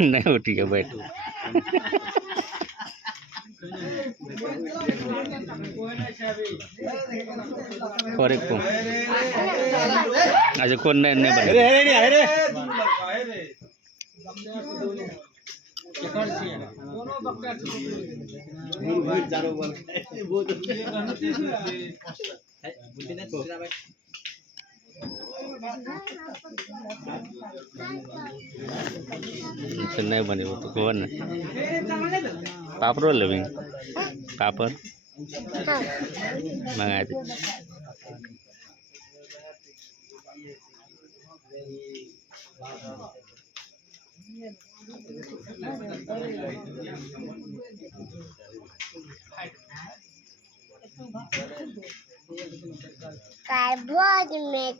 नहीं उठी है बैठ और एक को अच्छा कौन नहीं बने अरे नहीं बने वो तो कौन पापड़ लेवी पापड़ मंगाए थे कार्बोद में